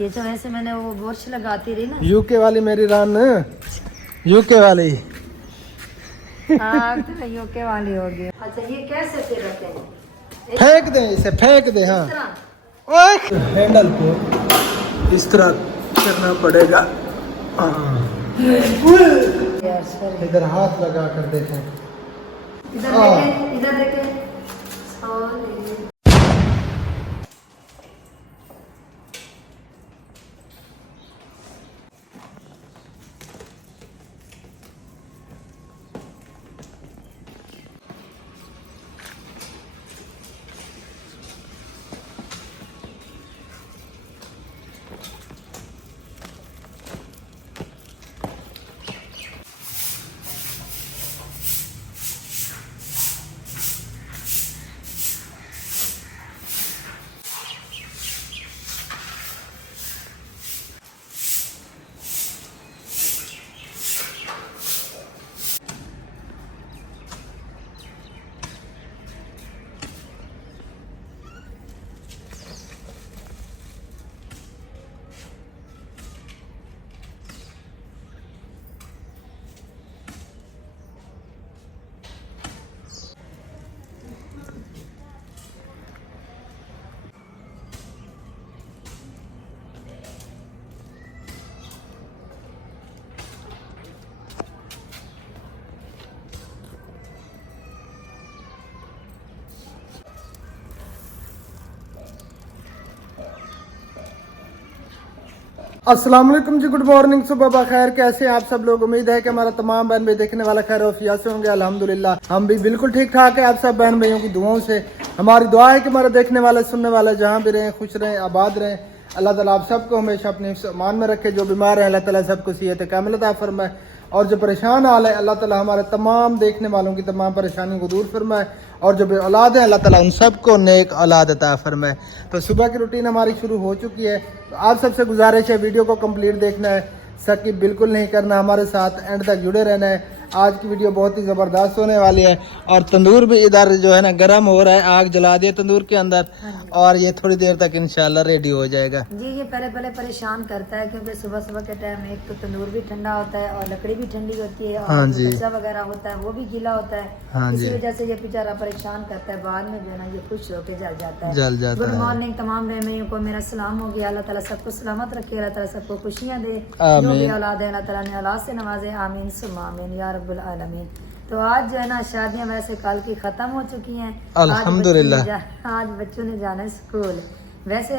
ये जो ऐसे मैंने वो बुर्श लगाती रही ना, यूके वाली मेरी रान, यूके वाली। हाँ तो यूके वाली होगी। अच्छा ये कैसे फिर रखते हैं? फेंक दे इसे, फेंक दे। हाँ इस तरह? ओए, हैंडल को इस तरह करना पड़ेगा। यार सर इधर हाथ लगा कर देखें। इधर देखें, इधर देखें। सॉरी। अस्सलाम वालेकुम जी, गुड मॉर्निंग, सुबह बखैर। कैसे हैं आप सब लोग? उम्मीद है कि हमारा तमाम बहन भाई देखने वाला खैर वफिया से होंगे। अल्हम्दुलिल्लाह हम भी बिल्कुल ठीक ठाक है। आप सब बहन भाइयों की दुआओं से हमारी दुआ है कि हमारे देखने वाले सुनने वाले जहाँ भी रहें, खुश रहें, आबाद रहें। अल्लाह ताला आप सबको हमेशा अपने मान में रखे। जो बीमार है अल्लाह ताला सबको सेहत कामिल अता फरमाए, और जो परेशान हाल है अल्लाह ताला हमारे तमाम देखने वालों की तमाम परेशानियों को दूर फरमाए, और जो औलाद है अल्लाह ताला उन सबको नेक औलाद अता फरमाए। तो सुबह की रूटीन हमारी शुरू हो चुकी है। तो आप सबसे गुजारिश है वीडियो को कंप्लीट देखना है, स्किप बिल्कुल नहीं करना, हमारे साथ एंड तक जुड़े रहना है। आज की वीडियो बहुत ही ज़बरदस्त होने वाली है। और तंदूर भी इधर जो है ना गर्म हो रहा है, आग जला दिया तंदूर के अंदर, और ये थोड़ी देर तक इंशाल्लाह रेडी हो जाएगा। जी ये पहले परेशान करता है क्योंकि सुबह सुबह के टाइम एक तो तंदूर भी ठंडा होता है और लकड़ी भी ठंडी होती है, और हाँ जी। कच्चा वगैरह होता है वो भी गीला होता है। हाँ इसी जी। वजह से ये बेचारा परेशान करता है। बाद में जो है ना ये खुश होकर जल जाता है। जल जाता गुड है। मॉर्निंग तमाम बहनों को मेरा सलाम हो गया। अल्लाह ताला सबको सलामत रखे, अल्लाह ताला सबको खुशियाँ दे। आमीन। जो भी औलाद है अल्लाह ताला ने औलाद से नवाजे, आमीन सुम्मा आमीन या रब्बुल आलमीन। तो आज जो है ना शादियाँ वैसे कल की ख़त्म हो चुकी हैं। अल्हम्दुलिल्लाह। आज बच्चों ने जाना है स्कूल। वैसे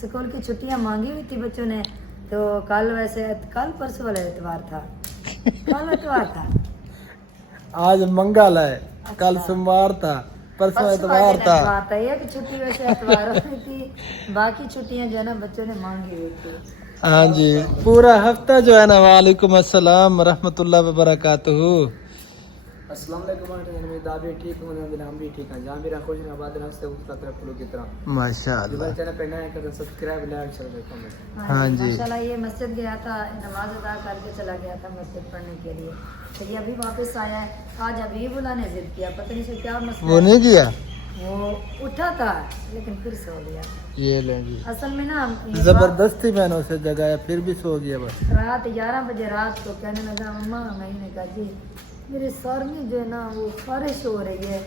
स्कूल की छुट्टियां मांगी हुई थी बच्चों ने, तो कल वैसे कल परसों वाला एतवार था, कल एतवार था, आज मंगल है, कल सोमवार था, परसों एतवार था। एक छुट्टी वैसे एतवार हुई थी, बाकी छुट्टियां जो है ना बच्चों ने मांगी हुई थी। हाँ जी, पूरा हफ्ता जो है ना। वालेकुम अस्सलाम रहमतुल्लाह व बरकातुहू। अस्सलाम वालेकुम। दादी ठीक हूं, हम भी ठीक हैं। जहां भी रखो ना बाद हंसते उसका तरफ फूलों की तरह माशाअल्लाह। चैनल पे नए कर सब्सक्राइब लाइक शेयर कमेंट। हाँ जी। माशाल्लाह ये मस्जिद गया था, नमाज अदा करके चला गया था मस्जिद पढ़ने के लिए, तो ये अभी वापस आया है। आज अभी बुला ने जिद किया, पता नहीं से क्या मसला। वो नहीं किया, वो उठा था लेकिन फिर सो गया। ये लेंगी असल में ना जबरदस्ती मैंने उसे जगाया, फिर भी सो गया बस। रात 11 बजे रात को कहने लगा मम्मा, मैंने कहा जी मेरे सर में जो है ना वो खारिश हो रही है,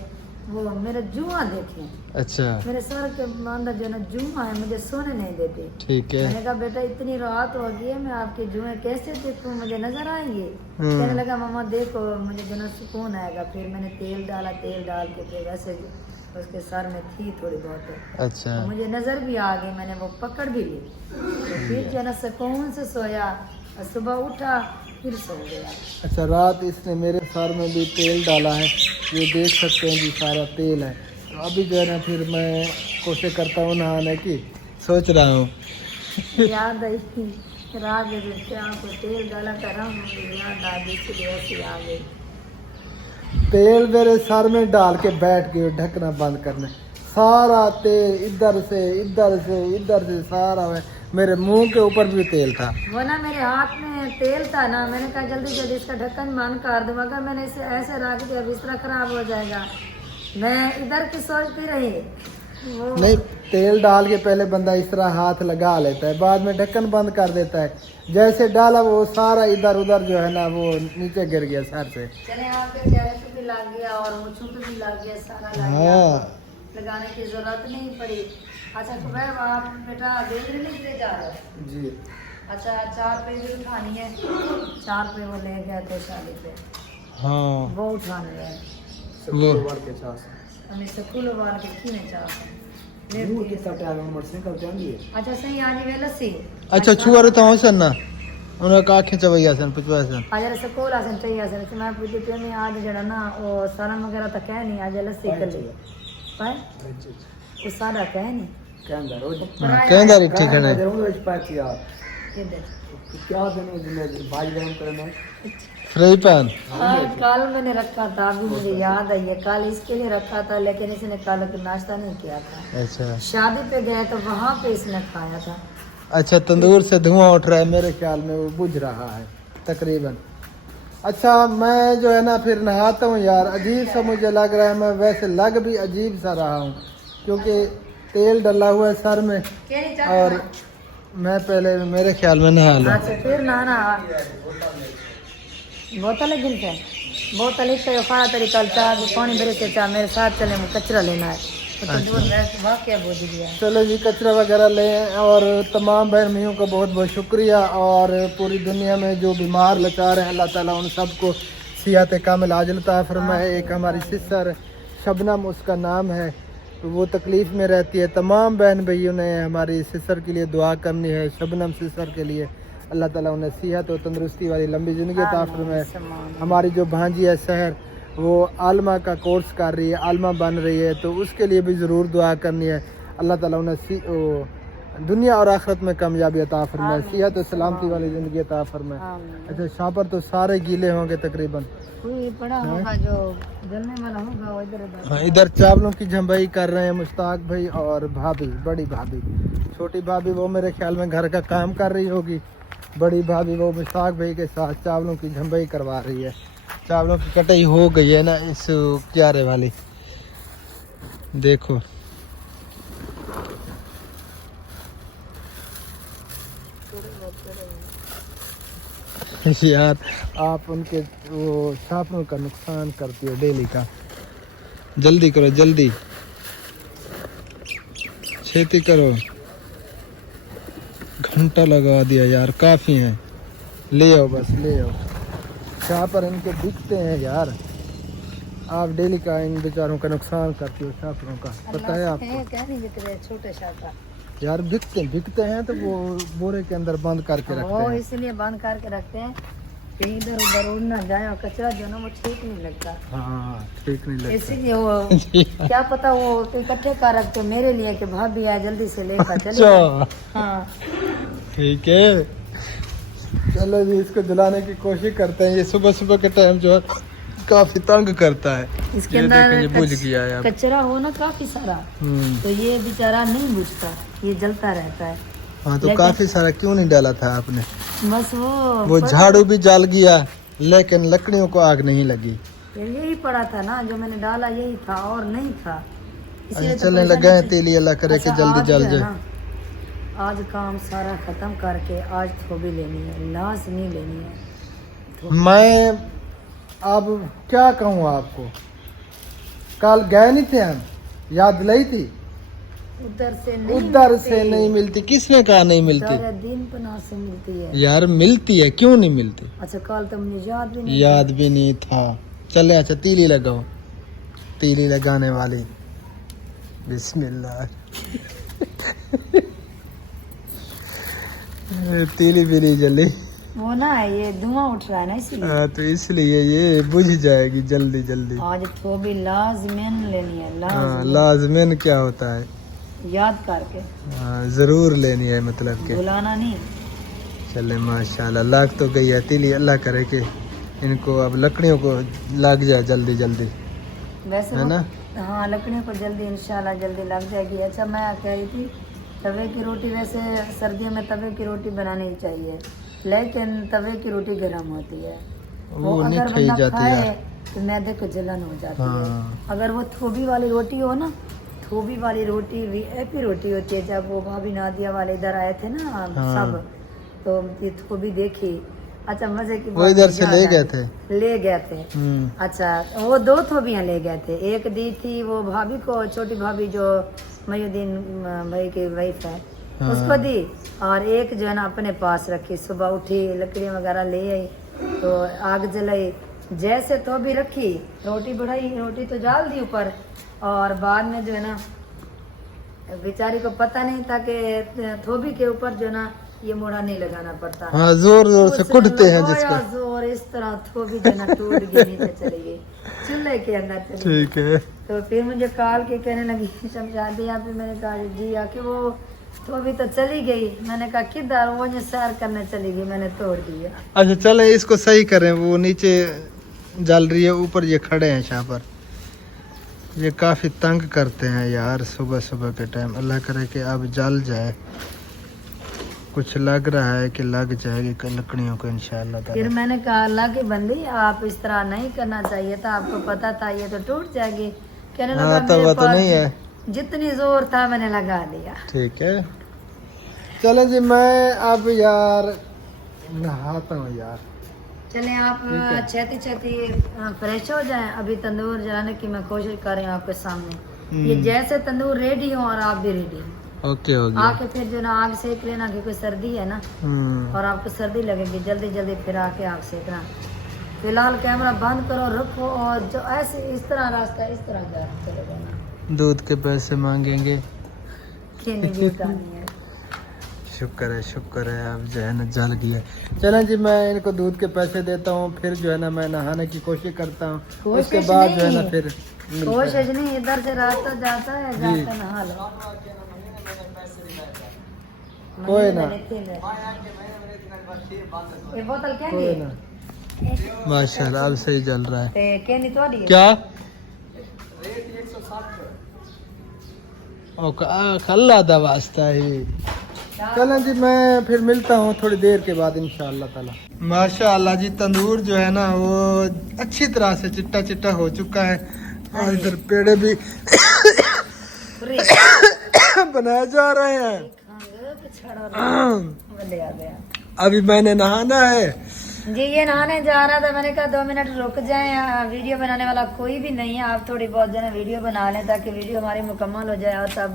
वो मेरा जुआ देखें। अच्छा मेरे सर के अंदर जो है ना जुआ है, मुझे सोने नहीं देती। ठीक है। मैंने कहा बेटा इतनी रात हो गई है, मैं आपके जुए कैसे देखूं, मुझे नजर आएंगे। कहने लगा मम्मा देखो मुझे जो ना सुकून आएगा। फिर मैंने तेल डाला, तेल डाल के फिर वैसे उसके सर में थी थोड़ी बहुत, अच्छा तो मुझे नजर भी आ गई, मैंने वो पकड़ भी ली। तो फिर जो है ना सुकून से सोया, और सुबह उठा फिर सो गया। अच्छा, रात इसने मेरे सर में भी तेल डाला है, ये देख सकते हैं जी, सारा तेल है। तो अभी जो है ना फिर मैं कोशिश करता हूँ नहाने की, सोच रहा हूँ। याद आई रात जब क्या आपको तेल डाला करा, मुझे याद आ गई, इसलिए ऐसी आ गई। तेल मेरे सर में डाल के बैठ गए, ढकना बंद करने, सारा तेल इधर से इधर से इधर से सारा मेरे मुंह के ऊपर भी तेल था। वो ना मेरे हाथ में तेल था ना, मैंने कहा जल्दी जल्दी इसका ढक्कन बंद कर दूँ, अगर मैंने इसे ऐसे रख दिया बिस्तरा खराब हो जाएगा। मैं इधर की सोचती रही नहीं, तेल डाल के पहले बंदा इस तरह हाथ लगा लेता है, बाद में ढक्कन बंद कर देता है। जैसे डाला वो सारा इधर उधर जो है ना वो नीचे गिर गया सर से। चले आपके चेहरे पे भी लग गया और मुझे पे भी लग गया, सारा लग गया, हाँ लगाने की जरूरत नहीं पड़ी। अच्छा सुबह आप बेटा देख रहे जा रहे हैं? जी। अच्छा 4 पे भी उठानी है, 4 पे वो ले गए थे शादी पे, हाँ वो उठाने है वो के चास हमें स्कूल वाल के की में चाह वो कितना टाइम मोटरसाइकिल चलाएंगे। अच्छा सही आज वे लस्सी अच्छा छुआ तो सन ना उन्हें का खिंचवैया सन पुचवा सन आज स्कूल आसन चाहिए आसन तो मैं पूछती थी मैं आज जरा ना वो सालन वगैरह तो कह नहीं, आज लस्सी कर ली पर वो सारा कह नहीं कहंदा रोज कहंदा रे ठीक है ना जरूर रोज पाती यार किधर क्या देने जिंदगी भाई गरम करना फ्राई पैन। हाँ कल मैंने रखा था, अभी मुझे याद आई है, कल इसके लिए रखा था लेकिन इसने कल नाश्ता नहीं किया था। अच्छा शादी पे गए तो वहाँ पे इसने खाया था। अच्छा तंदूर से धुआं उठ रहा है, मेरे ख्याल में वो बुझ रहा है तकरीबन। अच्छा मैं जो है ना फिर नहाता हूँ यार, अजीब सा मुझे लग रहा है, मैं वैसे लग भी अजीब सा रहा हूँ क्योंकि तेल डला हुआ है सर में और मैं पहले मेरे ख्याल में नहा लूँ। अच्छा फिर नहाना बोतल है गिनते बोतल एक खाना तरीका चाह पानी भरे से चाह मेरे साथ चले मुझे कचरा लेना है तो तंदूर में वाकया बोझ दिया। चलो जी कचरा वगैरह लें और तमाम बहन भाइयों का बहुत बहुत शुक्रिया और पूरी दुनिया में जो बीमार लाचार हैं अल्लाह ताला उन सबको सिहत कामिल आजिल अता फरमाए। एक हमारी सिस्टर शबनम उसका नाम है, तो वो तकलीफ़ में रहती है। तमाम बहन भाइयों ने हमारी सिस्टर के लिए दुआ करनी है, शबनम सिस्टर के लिए अल्लाह ताला उन्हें सेहत और तंदुरुस्ती वाली लंबी ज़िंदगी अता फरमाए। हमारी जो भांजी है शहर वो आलमा का कोर्स कर रही है, आलमा बन रही है, तो उसके लिए भी ज़रूर दुआ करनी है। अल्लाह ताला उन्हें दुनिया और आखिरत में कामयाबी अता फरमाए, सेहत और सलामती वाली ज़िंदगी अता फरमाए। अच्छा शापर तो सारे गीले होंगे तकरीबन, कोई बड़ा होगा जो जलने वाला होगा वो इधर उधर। हाँ इधर चावलों की झंबाई कर रहे हैं मुश्ताक भाई और भाभी, बड़ी भाभी। छोटी भाभी वो मेरे ख्याल में घर का काम कर रही होगी, बड़ी भाभी वो मुश्ताक भाई के साथ चावलों की झंबाई करवा रही है। चावलों की कटाई हो गई है ना इस क्यारे वाली, देखो यार आप उनके वो छापरों का नुकसान करती हो डेली का। जल्दी करो जल्दी, छेती करो, घंटा लगा दिया यार, काफ़ी है, ले आओ बस ले आओ। छापर इनके बिकते हैं यार, आप डेली का इन बेचारों का नुकसान करती हो छापरों का, पता है आपको? क्या नहीं बिक रहे छोटे छापर यार बिकते हैं तो वो बोरे के अंदर बंद करके रखते वो हैं। इसलिए बंद करके रखते हैं कि इधर उधर उड़ ना जाए और कचरा जो ना वो ठीक नहीं लगता, हाँ ठीक नहीं लगता। इसीलिए वो क्या पता वो इकट्ठे कर रखते मेरे लिए कि भाभी आए जल्दी से लेकर चले। अच्छा हाँ ठीक है, चलो जी इसको जलाने की कोशिश करते हैं। ये सुबह सुबह के टाइम जो है काफी तंग करता है, इसके ये अंदर देखें, ये बुझ गया है अब। कचरा हो ना काफी सारा, तो ये बेचारा नहीं बुझता, ये जलता रहता है। हाँ तो लेकिन- काफी सारा क्यों नहीं डाला था आपने? बस वो झाड़ू भी जल गया लेकिन लकड़ियों को आग नहीं लगी। यही पड़ा था ना जो मैंने डाला, यही था और नहीं था, इसलिए अच्छा तो चलने पैसा लगे हैं नहीं- तेली, अल्लाह करे कि अच्छा, जल्दी आज जल जो है जाए। ना, आज काम सारा खत्म करके आज थोबी लेनी है, लाजमी लेनी है। मैं अब क्या कहूँ आपको, कल गए नहीं थे हम, याद दिलाई थी, उधर से नहीं मिलती। किसने कहा नहीं मिलती? सारे दिन पना से मिलती है। यार मिलती है, क्यों नहीं मिलती? अच्छा कल तो मुझे याद भी नहीं याद भी नहीं था। चले अच्छा तीली लगाओ, तीली लगाने वाली, बिस्मिल्लाह। तीली भी नहीं जली, वो ना ये धुआं उठ रहा है ना इसलिए तो इसलिए ये बुझ जाएगी जल्दी जल्दी। आज थोबी लाजमन लेनी है, हाँ लाजमन लाजमन क्या होता है? याद करके, हाँ जरूर लेनी है मतलब के। बुलाना नहीं। चले माशाल्लाह लाग तो गई है तीली, अल्लाह करे कि इनको अब लकड़ियों को लग जाए जल्दी जल्दी, वैसे है वो- ना? हाँ लकड़ियों को जल्दी इंशाल्लाह जल्दी लग जाएगी। अच्छा मैं कह रही थी तवे की रोटी, वैसे सर्दियों में तवे की रोटी बनानी ही चाहिए लेकिन तवे की रोटी गर्म होती है, वो नहीं अगर खाई बंदा जाती खाए यार। तो मैदे को जलन हो जाती है। हाँ अगर वो थोबी वाली रोटी हो ना, थोबी वाली रोटी भी एक ही रोटी होती है। जब वो भाभी नादिया वाले इधर आए थे ना हाँ। सब, तो ये थोबी देखी। अच्छा मजे की वो बात इधर से याद ले आई। गए थे। ले गए थे। अच्छा वो 2 थोबियां ले गए थे। एक दी थी वो भाभी को, छोटी भाभी जो मयूद्दीन भाई की वाइफ है, हाँ। उसको दी। और एक जो है ना अपने पास रखी। सुबह उठी लकड़ियाँ वगैरह ले आई तो आग जलाई, जैसे तो भी रखी, रोटी बढ़ाई, रोटी तो डाल दी ऊपर। और बाद में जो है ना बेचारी को पता नहीं था कि थोबी के ऊपर जो है ना ये मोड़ा नहीं लगाना पड़ता। हाँ, जोर जोर से उसने कुटते हैं लगाया जिसको। जोर, इस तरह थोबी जो है ना टूट गई, नीचे चली गई, चूल्हे के अंदर चली गई। ठीक है। तो फिर मुझे कॉल के कहने लगी शमशादी यहाँ पे। मैंने कहा जी आके वो तो अभी तो चली गई। मैंने कहा किधर? वो ये सैर करने चली गई, मैंने तोड़ दिया। अच्छा चले इसको सही करें, वो नीचे जल रही है, ऊपर ये खड़े हैं यहाँ पर। ये काफी तंग करते हैं यार सुबह सुबह के टाइम। अल्लाह करे कि अब जल जाए। कुछ लग रहा है कि लग जाएगी लकड़ियों को इंशाअल्लाह फिर ताला। मैंने कहा अल्लाह की बंदी आप इस तरह नहीं करना चाहिए था, आपको पता था ये तो टूट जाएगी। कहने लगा हाँ, तब मेरे वो तो पास नहीं है। जितनी जोर था मैंने लगा दिया। ठीक है चले जी, मैं अब यार नहाता हूँ यार। चले आप छेती छेती फ्रेश हो जाएं। अभी तंदूर जलाने की मैं कोशिश कर रही हूँ आपके सामने। ये जैसे तंदूर रेडी हो और आप भी रेडी हो, ओके हो गया। आके फिर जो ना आग सेक लेना, क्योंकि सर्दी है ना और आपको सर्दी लगेगी। जल्दी जल्दी फिर आके आग सेकना। फिलहाल कैमरा बंद करो, रखो और जो ऐसे इस तरह रास्ता इस तरह जा चले जाना। दूध के पैसे मांगेंगे। केनी भी उतारनी है। शुक्र है अब जो है ना जल गया। चलें जी, मैं इनको दूध के पैसे देता हूँ, फिर जो है ना मैं नहाने की कोशिश करता हूँ। उसके कोशिश बाद जो है ना नहीं। फिर कोशिश नहीं, इधर से रास्ता जाता है, जाकर नहा लो। कोई ना। ये बोतल क्या कोई ना, माशाल्लाह अब सही जल रहा है। केनी तोड़ी है? क्या खल्ला दा वास्ता ही। चलें जी, मैं फिर मिलता हूँ थोड़ी देर के बाद इंशाअल्लाह ताला। माशाअल्लाह जी, तंदूर जो है ना वो अच्छी तरह से चिट्टा चिट्टा हो चुका है और इधर पेड़े भी बनाए जा रहे हैं। अभी मैंने नहाना है जी। ये नहाने जा रहा था, मैंने कहा 2 मिनट रुक जाएं, वीडियो बनाने वाला कोई भी नहीं है। आप थोड़ी बहुत जना वीडियो बना लें ताकि वीडियो हमारी मुकम्मल हो जाए। और तब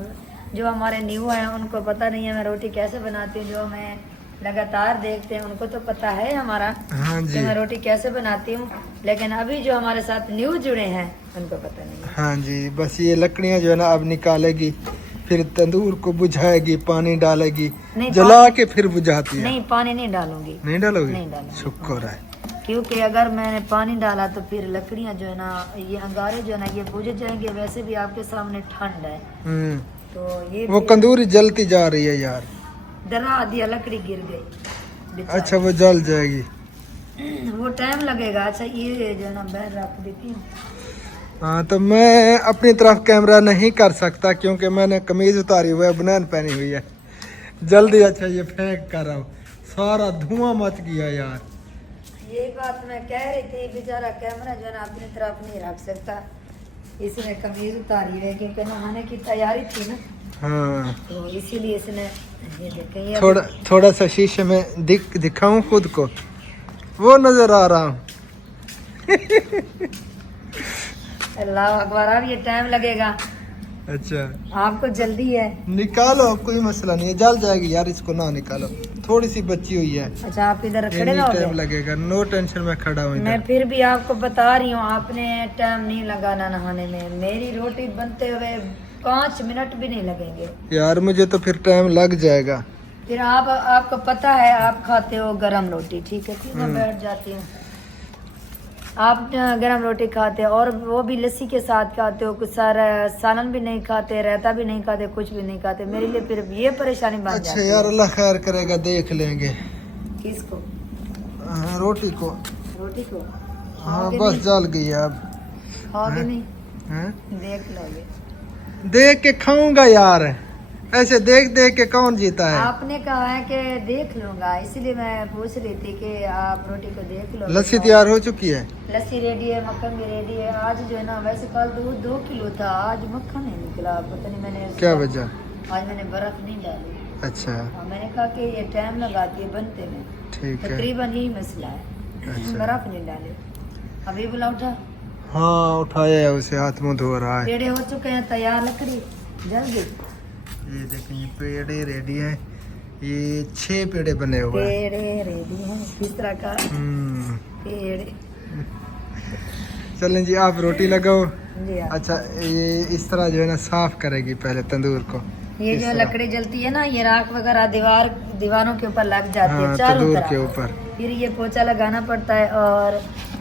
जो हमारे न्यू हैं उनको पता नहीं है मैं रोटी कैसे बनाती हूँ, जो मैं लगातार देखते हैं उनको तो पता है हमारा हाँ कि जी, मैं रोटी कैसे बनाती हूँ। लेकिन अभी जो हमारे साथ न्यू जुड़े हैं उनको पता नहीं है। हाँ जी। बस ये लकड़ियाँ जो है ना अब निकालेगी, फिर तंदूर को बुझाएगी, पानी डालेगी, नहीं, जला के फिर बुझाती है। नहीं पानी नहीं डालूंगी, नहीं डालोगी? नहीं डालूंगी। शुक्र है। क्योंकि अगर मैंने पानी डाला तो फिर लकड़ियाँ जो है ना, ये अंगारे जो है ना ये बुझ जाएंगे। वैसे भी आपके सामने ठंड है तो ये वो कंदूरी जलती जा रही है यार। डरा दिया, लकड़ी गिर गई। अच्छा वो जल जाएगी। वो टाइम लगेगा। अच्छा ये जो है ना बैर रख देती हूँ। हाँ तो मैं अपनी तरफ कैमरा नहीं कर सकता क्योंकि मैंने कमीज उतारी हुई है, बनियान पहनी हुई है। जल्दी अच्छा ये फेंक कर आओ, सारा धुआं मच गया यार। यही बात मैं कह रही थी, बेचारा कैमरा जो है ना अपनी तरफ नहीं रख सकता, इसने कमीज उतारी है क्योंकि नहाने की तैयारी थी ना। हाँ तो इसीलिए इसने ये देखें, ये थोड़ा सा शीशे में दिखाऊं खुद को, वो नजर आ रहा हूँ। अल्लाह अकबर। अब ये टाइम लगेगा, अच्छा आपको जल्दी है। निकालो, कोई मसला नहीं है, जल जाएगी यार, इसको ना निकालो, थोड़ी सी बची हुई है। अच्छा आप इधर खड़े टाइम रहोगे? लगेगा, नो टेंशन, मैं खड़ा हूँ मैं इधर। फिर भी आपको बता रही हूँ, आपने टाइम नहीं लगाना नहाने में। मेरी रोटी बनते हुए 5 मिनट भी नहीं लगेंगे यार मुझे तो फिर टाइम लग जाएगा। फिर आपको पता है आप खाते हो गरम रोटी, ठीक है? फिर मैं बैठ जाती हूँ। आप गरम रोटी खाते हो और वो भी लस्सी के साथ खाते हो, कुछ सारा सालन भी नहीं खाते, रायता भी नहीं खाते, कुछ भी नहीं खाते। मेरे लिए फिर ये परेशानी बन अच्छा जाती यार है। अल्लाह खैर करेगा, देख लेंगे। किसको? रोटी को। रोटी को? हाँ खाओगे बस नहीं? जल गई अब। खाओगे नहीं? हैं? देख लोगे। देख के खाऊंगा यार। ऐसे देख देख के कौन जीता है? आपने कहा है कि देख लूंगा, इसलिए मैं पूछ रही थी कि आप रोटी को देख लो। लस्सी तैयार हो चुकी है? लस्सी रेडी है, मक्खन भी रेडी है। आज जो है ना, वैसे कल दूध 2 किलो था, आज मक्खन नहीं निकला, पता नहीं मैंने क्या वजह? आज मैंने बर्फ नहीं डाली। अच्छा मैंने कहा कि ये टाइम लगाती है बनते में, ठीक है। तकरीबन यही मसला है, अच्छा। बर्फ नहीं डाले। अभी बुला उठा, हाँ उठाया है, उसे हाथ मुंह धो रहा है। पेड़े हो चुके हैं तैयार, लकड़ी जल्दी। ये देखें ये पेड़े रेडी हैं, ये 6 पेड़े बने हुए हैं। पेड़े रेडी हैं, किस तरह का पेड़े। चलें जी आप रोटी लगाओ। जी हाँ। अच्छा ये इस तरह जो है ना साफ करेगी पहले तंदूर को। ये इस जो तरह। लकड़ी जलती है ना, ये राख वगैरह दीवारों के ऊपर लग जाती है हाँ, चारों तंदूर तरफ। के ऊपर। फिर ये पोछा लगाना पड़ता है, और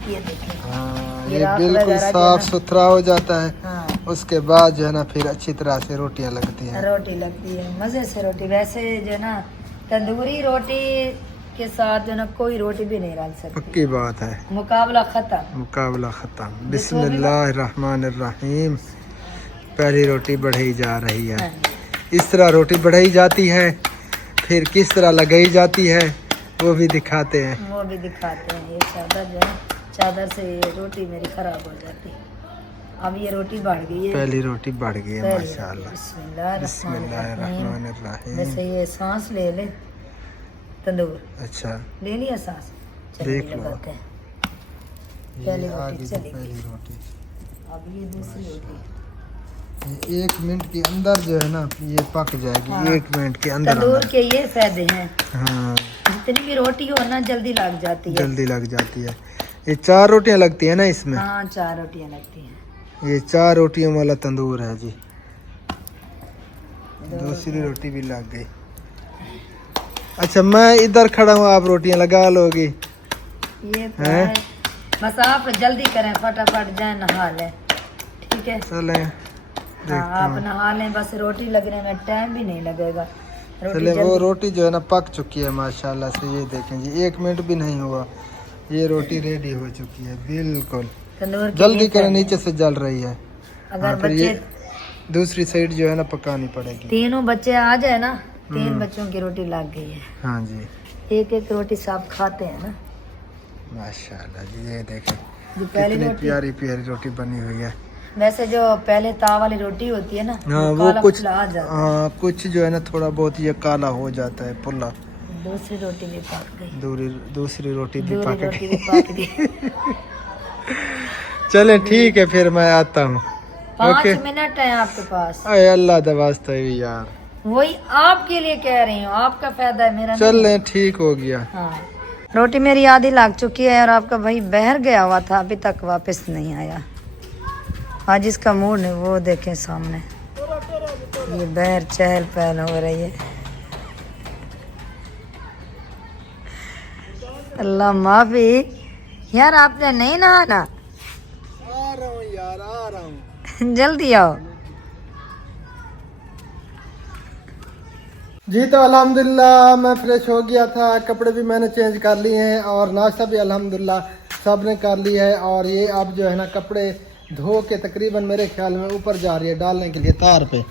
ये देखिए हाँ, ये ये राख बिल्कुल वगैरह जो साफ है ना- सुथरा हो जाता है। हाँ, उसके बाद जो है ना फिर अच्छी तरह से रोटियां लगती हैं। रोटी लगती है मजे से रोटी। वैसे जो है ना, तंदूरी रोटी के साथ जो है ना कोई रोटी भी नहीं डाल सकती, पक्की बात है। मुकाबला खत्म। मुकाबला खत्म। बिस्मिल्लाहिर्रहमानिर्रहीम। पहली रोटी बढ़ाई जा रही है। हाँ, इस तरह रोटी बढ़ाई जाती है, फिर किस तरह लगाई जाती है वो भी दिखाते हैं। वो भी दिखाते हैं। ये चादर जो है, चादर से ये रोटी मेरी खराब हो जाती है। अब ये रोटी बढ़ गई है, पहली रोटी बढ़ गई है पहली माशाल्लाह। रोटी। बिस्मिल्लाहिर्रहमानिर्रहीम। बिस्मिल्लाहिर्रहमानिर्रहीम। वैसे ये सांस ले ले, तंदूर अच्छा ले लिया सांस। चलिए देख लो। लगाते हैं। ये पहली आ रोटी गई जी चली पहली रोटी। अब ये दूसरी रोटी। ये 1 मिनट के अंदर जो है ना ये पक जाएगी। हाँ। 1 मिनट के अंदर तंदूर अंदर। के ये फायदे हैं, हाँ जितनी भी रोटी हो ना जल्दी लग जाती है। जल्दी लग जाती है। ये 4 रोटियां लगती है ना इसमें। हाँ 4 रोटियां लगती हैं। ये 4 रोटियों वाला तंदूर है जी। दूसरी रोटी भी लग गई। अच्छा मैं इधर खड़ा हूँ, आप रोटियां लगा लोगी? ये तो हैं? है। बस आप जल्दी करें, फटाफट जाए नहा लें, ठीक है? चले हाँ आप नहा लें, बस रोटी लगने में टाइम भी नहीं लगेगा। रोटी चले। वो जल्दी- रोटी जो है ना पक चुकी है माशाल्लाह से। ये देखें जी 1 मिनट भी नहीं हुआ, ये रोटी रेडी हो चुकी है बिल्कुल। तंदूर के जल्दी ये करें, फायदे नीचे से जल रही है। अगर हाँ, फिर बच्चे ये दूसरी साइड जो है ना पकानी पड़ेगी। 3 बच्चे आ जाए ना, 3 बच्चों की रोटी लग गई है। हाँ जी 1 रोटी सब खाते हैं ना। माशाल्लाह जी। ये देखें जो पहली कितनी रोटी, प्यारी प्यारी रोटी बनी हुई है। वैसे जो पहले ताव वाली रोटी होती है ना, हाँ वो काला कुछ फुला आ जाता है। हाँ कुछ जो है ना थोड़ा बहुत ये काला हो जाता है पुल्ला। दूसरी रोटी भी पक गई, दूसरी रोटी भी दूसरी पक रोटी गई। भी पक गई। चले ठीक है फिर मैं आता हूँ। 5 ओके। मिनट है आपके पास। अरे अल्लाह का वास्ता है यार। वही आपके लिए कह रही हूँ, आपका फायदा है, मेरा चल नहीं। ले ठीक हो गया। हाँ रोटी मेरी आधी लग चुकी है, और आपका भाई बाहर गया हुआ था, अभी तक वापस नहीं आया। आज इसका मूड नहीं, वो देखें सामने ये बाहर चहल पहल हो रही है। अल्लाह माफी यार, आपने नहीं नहाना? आ रहा हूँ यार, आ रहा हूँ। जल्दी आओ। जी तो अल्हम्दुलिल्लाह मैं फ्रेश हो गया था, कपड़े भी मैंने चेंज कर लिए हैं और नाश्ता भी अल्हम्दुलिल्लाह सब ने कर लिया है। और ये अब जो है ना कपड़े धो के तकरीबन मेरे ख्याल में ऊपर जा रही है डालने के लिए तार पे हैं।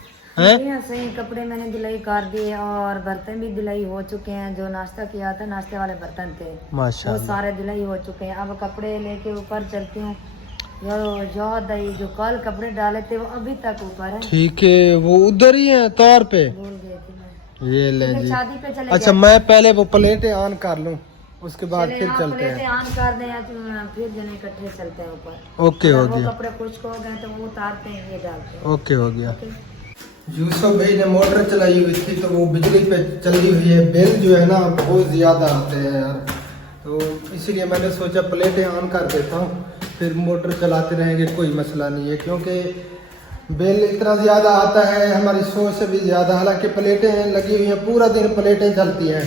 जी हाँ, सही। कपड़े मैंने धुलाई कर दिए और बर्तन भी धुलाई हो चुके हैं। जो नाश्ता किया था, नाश्ते वाले बर्तन थे, वो माशाल्लाह। सारे धुलाई हो चुके हैं। अब कपड़े लेके ऊपर चलती हूँ। जो कल कपड़े डाले थे वो अभी तक ऊपर है। ठीक है वो उधर ही है तार पे। भूल गई थी मैं। ये ले क्योंकि जी। शादी पे चले अच्छा मैं पहले वो प्लेटें ऑन कर लूँ, उसके बाद चले फिर आप चलते प्लेटें हैं। ऑन कर दें या तो फिर जने इकट्ठे चलते हैं ऊपर। ओके हो अगर वो गया। कपड़े खुश्क हो गए तो वो उतारते हैं, ये डालते हैं। ओके हो गया। ओके। यूसुफ भाई ने मोटर चलाई हुई थी तो वो बिजली पे चली हुई है। बिल जो है ना बहुत ज़्यादा आते हैं यार, तो इसीलिए मैंने सोचा प्लेटें ऑन कर देता हूँ, फिर मोटर चलाते रहेंगे, कोई मसला नहीं है। क्योंकि बिल इतना ज़्यादा आता है, हमारी सोच से भी ज़्यादा। हालांकि प्लेटें लगी हुई हैं, पूरा दिन प्लेटें चलती हैं।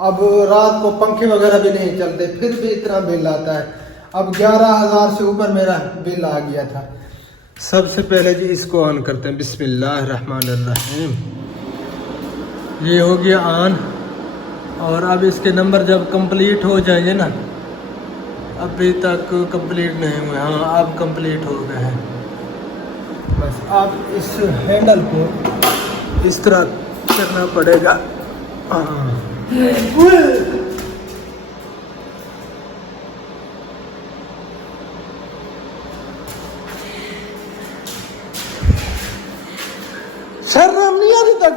अब रात को पंखे वगैरह भी नहीं चलते, फिर भी इतना बिल आता है। अब 11,000 से ऊपर मेरा बिल आ गया था। सबसे पहले जी इसको ऑन करते हैं। बिस्मिल्लाहिर्रहमानिर्रहीम। ये हो गया ऑन। और अब इसके नंबर जब कंप्लीट हो जाएंगे ना, अभी तक कंप्लीट नहीं हुए, हाँ अब कंप्लीट हो गए हैं। बस आप इस हैंडल को इस तरह करना पड़ेगा। शर्म नहीं आती तक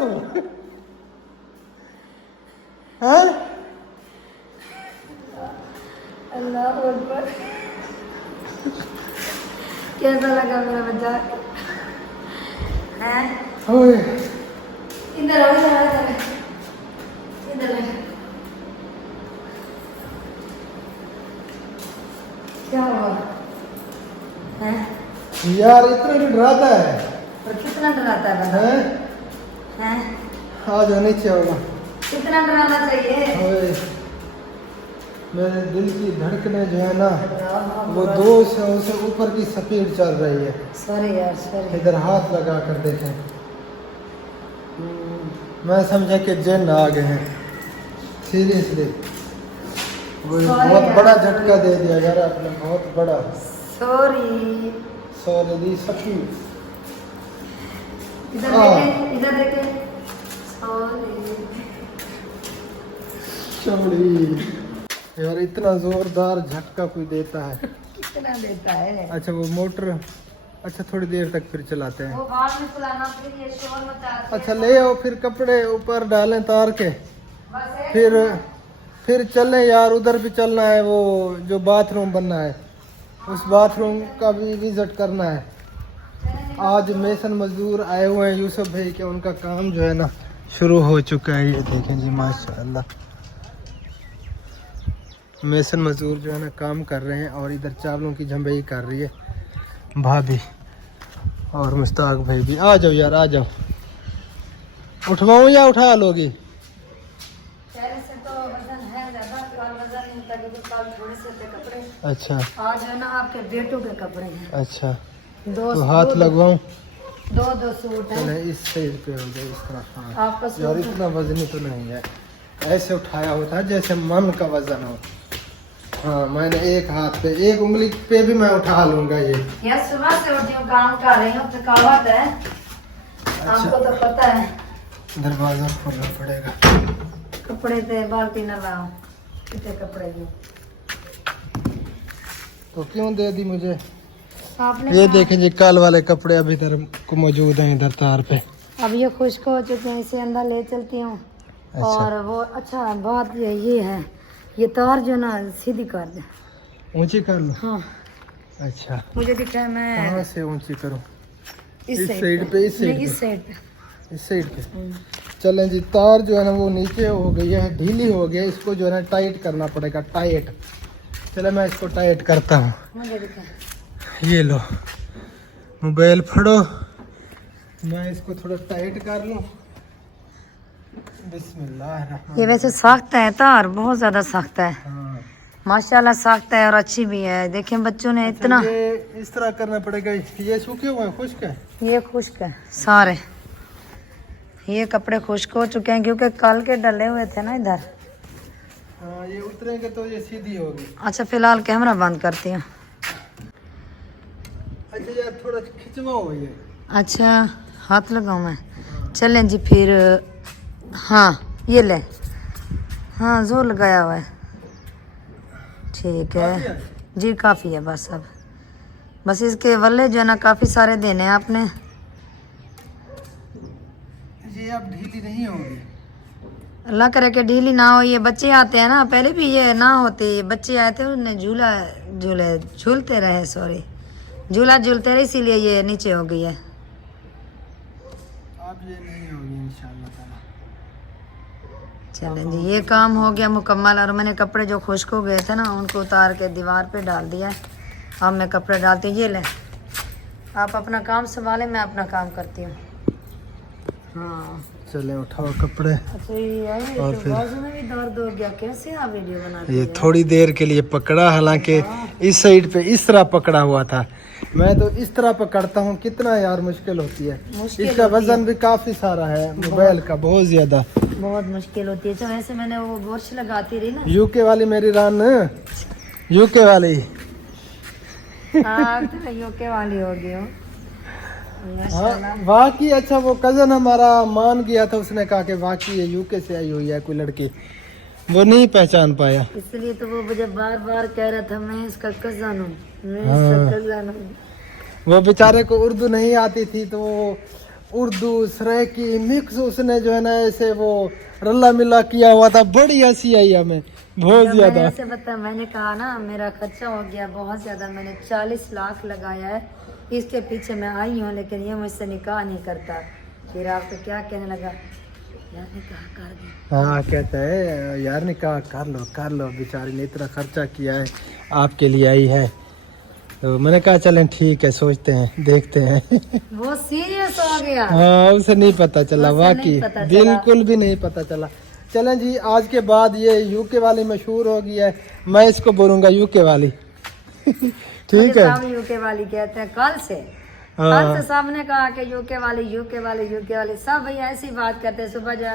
हैं? अल्लाह अकबर। कैसा लगा मेरा मजाक? हैं? ओए, इधर आओ, इधर आओ, इधर आओ। क्या हुआ? हैं? यार इतना भी डराता है और कितना डराता है बंदा? हैं? हैं? आ जाओ नीचे होगा। कितना डराना चाहिए? ओए, मेरे दिल की धड़कने जो है ना वो 200 से ऊपर की स्पीड चल रही है। सॉरी यार, सॉरी। इधर हाथ लगा कर देखें। मैं समझा कि जिन आ गए हैं। सीरियसली वो बहुत बड़ा झटका दे दिया यार आपने, बहुत बड़ा। सॉरी। सॉरी दी सकी। इधर देखे, इधर देखे। सॉरी। यार इतना जोरदार झटका कोई देता है। कितना देता है? अच्छा वो मोटर, अच्छा थोड़ी देर तक फिर चलाते हैं। वो बाहर में चलाना, फिर ये शोर मचाते हैं। अच्छा ले आओ, फिर कपड़े ऊपर डालें तार के, बस है। फिर चलें यार। उधर भी चलना है, वो जो बाथरूम बनना है उस बाथरूम का भी विजिट करना है। आज मेसन मजदूर आए हुए हैं यूसुफ भाई के, उनका काम जो है ना शुरू हो चुका है। ये देखें जी माशाल्लाह, मेसन मजदूर जो है ना काम कर रहे हैं और इधर चावलों की झंबई कर रही है भाभी और मुश्ताक भाई भी। आ जाओ यार, आ जाओ। उठवाऊं या उठा लोगी? पहले से तो वजन है ज्यादा, कल वजन नहीं था क्योंकि कल थोड़े से थे कपड़े। अच्छा आज है ना आपके बेटों के कपड़े हैं। अच्छा, दो तो हाथ लगवाऊं? दो सूट है। चले इस साइड पे हो जाए, इस तरह। हाँ आपका यार सूट इतना वजनी तो नहीं है, ऐसे उठाया होता है जैसे मन का वजन हो। हाँ मैंने एक हाथ पे, एक उंगली पे भी मैं उठा लूंगा ये। यार सुबह से उठी हूँ, काम कर रही हूँ, थकावट है। आपको तो पता है। दरवाजा खोलना पड़ेगा। कपड़े थे, बाल्टी न लाओ, कितने कपड़े थे। तो क्यों दे दी मुझे? आपने ये देखें जी, कल वाले कपड़े अभी इधर को मौजूद हैं, इधर तार पे। अब ये खुश्क हो चुके हैं, इसे अंदर ले चलती हूँ। अच्छा। और वो अच्छा बात ये है, ये तार जो ना सीधी कर दे। ऊंची कर लो। हाँ अच्छा, मुझे दिखा है, मैं कहाँ से ऊंची करूँ? इस इस साइड साइड पे, इस साइड नहीं, पे, इस साइड पे। इस साइड पे। चलें जी, तार जो है ना वो नीचे हो गई है, ढीली हो गई है, इसको जो है ना टाइट करना पड़ेगा, टाइट। चलो मैं इसको टाइट करता हूँ। मुझे दिखा। ये लो मोबाइल फड़ो, मैं इसको थोड़ा टाइट कर लूँ। बिस्मिल्लाह। ये वैसे सख्त है तार, बहुत ज्यादा सख्त है। हाँ। माशाल्लाह सख्त है और अच्छी भी है। देखें बच्चों ने इतना। ये इस तरह करना पड़ेगा। ये सूखे हुए हैं, खुश्क है? ये खुश्क है सारे, ये कपड़े खुश्क हो चुके हैं क्योंकि कल के डले हुए थे ना इधर। हाँ ये उतरेंगे तो ये सीधी होगी। अच्छा फिलहाल कैमरा बंद करती हूँ। अच्छा यार थोड़ा खिंचवाओ ये। अच्छा हाथ लगाऊं मैं? चलें जी फिर। हाँ ये ले, हाँ जोर लगाया हुआ है। ठीक है जी, काफ़ी है बस। अब बस इसके वल्ले जो है ना काफ़ी सारे देने हैं आपने। ये अब ढीली नहीं होगी। अल्लाह करे कि ढीली ना हो। ये बच्चे आते हैं ना, पहले भी ये ना होती, बच्चे आए थे उन्हें झूलते रहे, सॉरी झूला झूलते रहे, इसीलिए ये नीचे हो गई है। अब ये नहीं होगी इंशाल्लाह ताला। चलें जी, ये काम हो गया मुकम्मल। और मैंने कपड़े जो खुश्क हो गए थे ना उनको उतार के दीवार पे डाल दिया है। अब मैं कपड़े डालती हूँ। ये लें, आप अपना काम संभालें, मैं अपना काम करती हूँ। हाँ चले उठाओ कपड़े। अच्छा ये और तो फिर बाजू में भी दर्द हो गया, कैसे आप वीडियो बनाते ये हैं? थोड़ी देर के लिए पकड़ा, हालांकि इस साइड पे इस तरह पकड़ा हुआ था। मैं तो इस तरह पकड़ता हूँ, कितना यार मुश्किल होती है। मुश्किल इसका होती वजन भी काफी सारा है मोबाइल का, बहुत ज्यादा। बहुत मुश्किल होती है। तो वैसे मैंने वो बुरश लगाती रही ना। यूके वाली मेरी रान, यूके वाली। हाँ तो यूके वाली हो गई हो। माशाल्लाह। हाँ वाकई अच्छा, वो कजन हमारा मान गया था, उसने कहा कि वाकई ये यूके से आई हुई है कोई लड़की, वो नहीं पहचान पाया। इसलिए तो वो मुझे बार बार कह रहा था मैं इसका कजन हूँ, मैं हाँ। इसका कजन हूँ। वो बेचारे को उर्दू नहीं आती थी, तो वो उर्दू सराइकी मिक्स उसने जो है ना ऐसे वो रल्ला मिला किया हुआ था। बड़ी हंसी आई हमें बहुत जब ज्यादा। मैंने ऐसे बता, मैंने कहा ना मेरा खर्चा हो गया बहुत ज्यादा, मैंने 40 लाख लगाया है इसके पीछे मैं आई हूँ, लेकिन ये मुझसे निकाह नहीं करता। फिर आपको क्या कहने लगा, यार निकाह कर दे। हाँ कहता है यार निकाह कर लो, बेचारी ने इतना खर्चा किया है आपके लिए आई है। तो मैंने कहा चलें ठीक है, सोचते हैं देखते हैं। वो सीरियस हो गया। हाँ उसे नहीं पता चला, उसे वाकई नहीं पता चला। बिल्कुल भी नहीं पता चला। चलें जी, आज के बाद ये यूके वाली मशहूर हो गई है, मैं इसको बोलूँगा यूके वाली। ठीक है। सब यूके वाली कहते हैं कल से। हाँ। कल से सबने कहा कि यूके वाली सब भैया ऐसी बात करते हैं। सुबह जो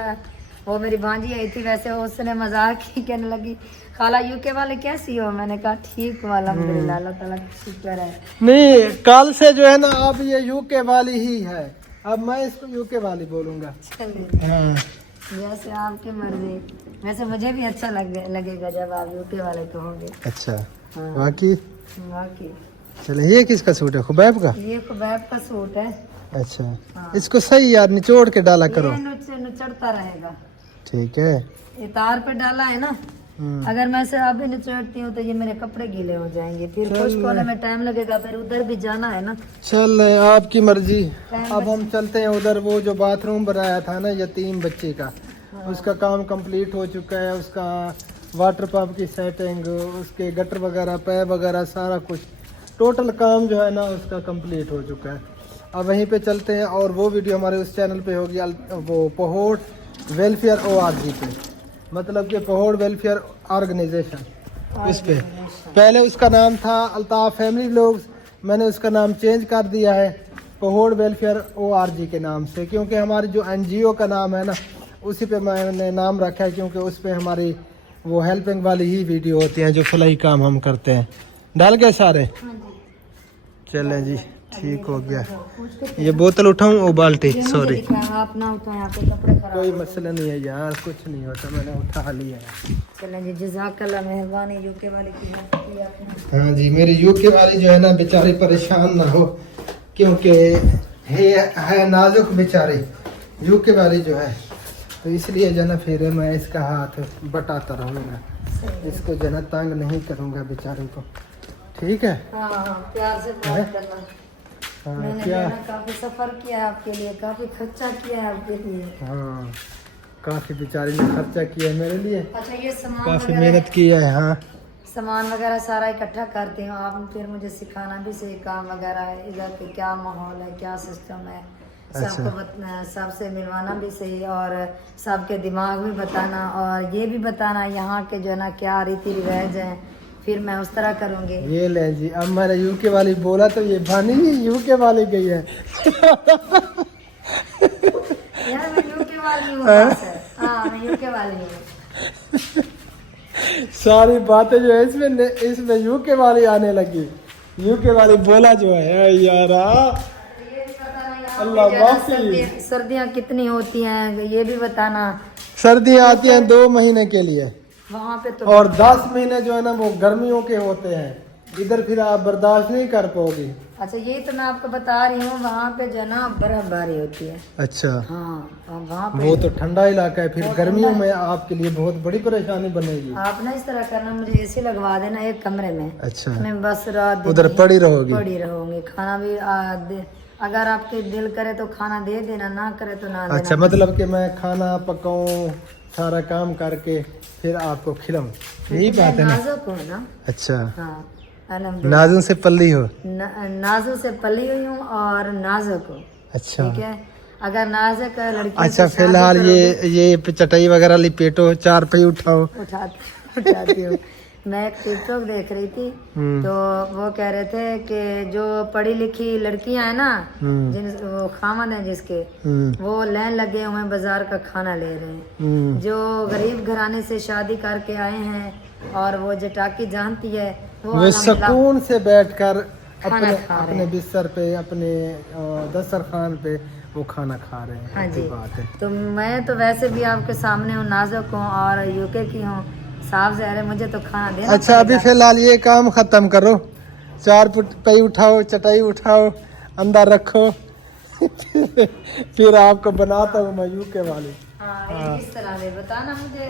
वो मेरी भांजी आई थी, वैसे उसने मजाक ही कहने लगी खाला यूके वाले कैसी हो, मैंने कहा ठीक हूँ अल्हम्दुलिल्लाह, अल्लाह ताला का शुक्र है। नहीं कल से जो है ना अब ये यूके वाली ही है, अब मैं इसको यूके वाली बोलूँगा। चलिए हाँ जैसे आपकी मर्जी। वैसे मुझे भी अच्छा लगेगा जब आप यूके वाले कहोगे। अच्छा। हाँ। बाकी बाकी चले, ये किसका सूट है, खुबैब का? ये खुबैब का सूट है। अच्छा। हाँ। इसको सही यार निचोड़ के डाला करो। ये नुचड़ता रहेगा। ठीक है। ये तार पे डाला है ना, अगर मैं से अभी निचोड़ती हूँ तो ये मेरे कपड़े गीले हो जाएंगे, फिर खुश्क होने में टाइम लगेगा, फिर उधर भी जाना है ना। चल आपकी मर्जी। अब हम चलते हैं उधर, वो जो बाथरूम बनाया था ना यतीम बच्चे का, उसका काम कंप्लीट हो चुका है। उसका वाटर पंप की सेटिंग, उसके गटर वगैरह पैप वगैरह सारा कुछ टोटल काम जो है ना उसका कंप्लीट हो चुका है। अब वहीं पे चलते हैं और वो वीडियो हमारे उस चैनल पे होगी, वो पहोड़ वेलफेयर ORG पे, मतलब कि पहोड़ वेलफेयर ऑर्गेनाइजेशन। इस पे पहले उसका नाम था अल्ताफ फैमिली व्लॉग्स, मैंने उसका नाम चेंज कर दिया है पहोड़ वेलफेयर ORG के नाम से, क्योंकि हमारी जो NGO का नाम है ना उसी पे मैंने नाम रखा है, क्योंकि उस पे हमारी वो हेल्पिंग वाली ही वीडियो होती हैं जो फलाई काम हम करते हैं। डाल गए सारे? चलें जी ठीक हो गया। ये बोतल उठाऊं, वो बाल्टी, सॉरी। आप ना उठाएं, आपके कपड़े खराब। कोई मसला नहीं है यार, कुछ नहीं होता, मैंने उठा लिया है। चलें जी, जज़ाकल्लाह, मेहरबानी यूके वाले की हेल्प की आपने। हाँ जी, मेरी यूके वाली जो है ना बेचारी परेशान ना हो, क्योंकि है नाजुक बेचारी यूके वाली जो है, तो इसलिए जो ना फिर मैं इसका हाथ बटाता रहूँगा, इसको जो ना तंग नहीं करूँगा बेचारी को। ठीक है। हाँ हाँ, प्यार से बात करना। हाँ, मैंने क्या? जो है ना काफी सफर किया है आपके लिए, काफी खर्चा किया है आपके लिए। हाँ काफ़ी बेचारी ने खर्चा किया है मेरे लिए, अच्छा ये सामान काफ़ी वगैरह, मेहनत की है। हाँ सामान वगैरह सारा इकट्ठा करते हो आप, फिर मुझे सिखाना भी सही काम वगैरह है, इधर के क्या माहौल है, क्या सिस्टम है, सबको सबसे मिलवाना भी सही, और सबके दिमाग भी बताना, और ये भी बताना यहाँ के जो है ना क्या रीति रिवाज है, फिर मैं उस तरह करूँगी। ये ले जी, अब मैंने यूके वाली बोला तो ये भानी ही यूके वाली गई है। यार मैं यूके वाली हूँ, बस है। हाँ मैं यूके वाली हूँ। सारी बातें जो है इसमें यूके वाली आने लगी। यूके वाली बोला जो है यार, ये भी बताना यहाँ पे अल्लाह जो है ना माफी। सर्दियाँ कितनी होती हैं ये भी बताना। सर्दियाँ आती हैं 2 महीने के लिए, वहाँ पे तो और 10 महीने जो है ना वो गर्मियों के होते हैं, इधर फिर आप बर्दाश्त नहीं कर पाओगे। अच्छा यही तो मैं आपको बता रही हूँ, वहाँ पे जो है ना बर्फबारी होती है। अच्छा हाँ और वहाँ पे वो तो ठंडा इलाका है, फिर गर्मियों में आपके लिए बहुत बड़ी परेशानी बनेगी। आप ना इस तरह करना, मुझे एसी लगवा देना एक कमरे में, अच्छा मैं बस रात दिन उधर पड़ी रहोगी? पड़ी रहूंगी। खाना भी अगर आपके दिल करे तो खाना दे देना, ना करे तो ना देना। अच्छा मतलब कि मैं खाना पकाऊं, सारा काम करके फिर आपको खिलाऊं, यही बात है ना? नाजुक हो ना। अच्छा हाँ अल्हम्दुलिल्लाह। नाजुन से पल्ली हो। नाजुक से पली हुई हूँ और नाजुक हो। अच्छा ठीक है, अगर नाजुक लड़की अच्छा से शादी फिलहाल करोगे- ये चटाई वगैरह लिपेटो, 4 पे उठाओ। उठाती हूँ। मैं एक टिकटॉक देख रही थी, तो वो कह रहे थे कि जो पढ़ी लिखी लड़कियां हैं ना, जिन वो खामन है जिसके, वो लाइन लगे हुए हैं, बाजार का खाना ले रहे हैं। जो गरीब घराने से शादी करके आए हैं और वो जटाकी जानती है, वो वो सुकून से बैठकर खाना अपने खा रहे अपने हैं। बिस्तर पे, अपने दस्तरखान पे वो खाना खा रहे हैं। हाँ अच्छी जी। बात है। तो मैं तो वैसे भी आपके सामने हूँ, नाजुक हूँ और यूके की हूँ, साफ ज़ाहिर है मुझे तो खाना देना अच्छा अभी पड़ेगा। फिलहाल ये काम खत्म करो, 4 पई उठाओ, चटाई उठाओ, अंदर रखो फिर आपको बनाता हूँ मैं यूके वाली। हाँ ये किस तरह से बताना मुझे।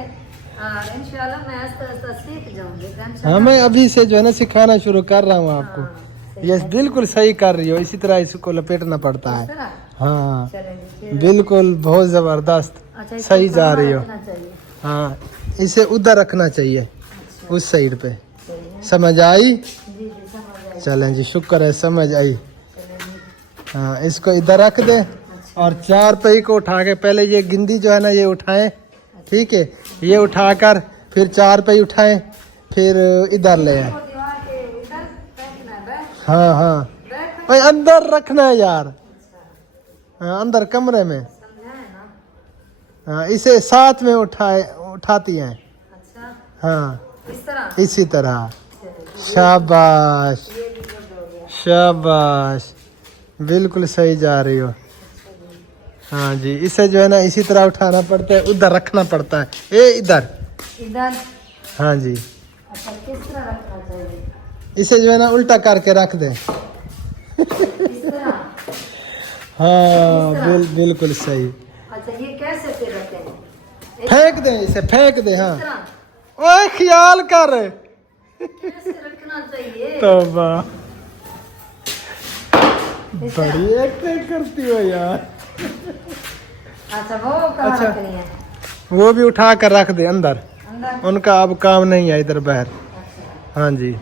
हाँ इंशाल्लाह मैं आस्ते आस्ते सीख जाऊंगी, टेंशन हाँ ना मैं लो। अभी से जो है ना सिखाना शुरू कर रहा हूँ आपको। हाँ, सही ये है। बिल्कुल सही कर रही हो, इसी तरह इसको लपेटना पड़ता इस है। तरह? हाँ चलेंगे फिर। बिल्कुल बहुत जबरदस्त, अच्छा इसको सही जा कहाँ रही हो। रखना चाहिए? हाँ इसे उधर रखना चाहिए, अच्छा उस साइड पे। सही है। समझ आई? जी जी समझ आई। चलें जी, शुक्र है समझ आई। चलेंगे। हाँ इसको इधर रख दे और 4 पई को उठा के पहले ये गिंदी जो है ना ये उठाएं, ठीक है, ये उठाकर फिर 4 पई उठाएं, फिर इधर ले आए। इसको दीवार के इधर फेंकना है, बैठ हाँ हाँ बैठ भाई अंदर रखना है यार। हाँ अंदर कमरे में। समझा है ना? हाँ इसे साथ में उठाती हैं। अच्छा हाँ इस तरह। इसी तरह। चलिए, शाबाश ये भी गुड हो गया। शाबाश, बिल्कुल सही जा रही हो। हाँ जी इसे जो है ना इसी तरह उठाना पड़ता है, उधर रखना पड़ता है, ये इधर। इधर। हाँ जी अच्छा किस तरह रखना चाहिए? इसे जो है ना उल्टा करके रख दे। इस तरह। हाँ बिल्कुल सही। अच्छा ये कैसे फिर रखें? फेंक दे, इसे फेंक दे। हाँ इस तरह ओए ख्याल कर। कैसे रखना चाहिए? तौबा, इस तरह। बड़ी एक्टिंग करती हो यार। अच्छा वो कहाँ अच्छा। रखनी है? वो भी उठा कर रख दे अंदर, अंदर। उनका अब काम नहीं है इधर बाहर। अच्छा हाँ जी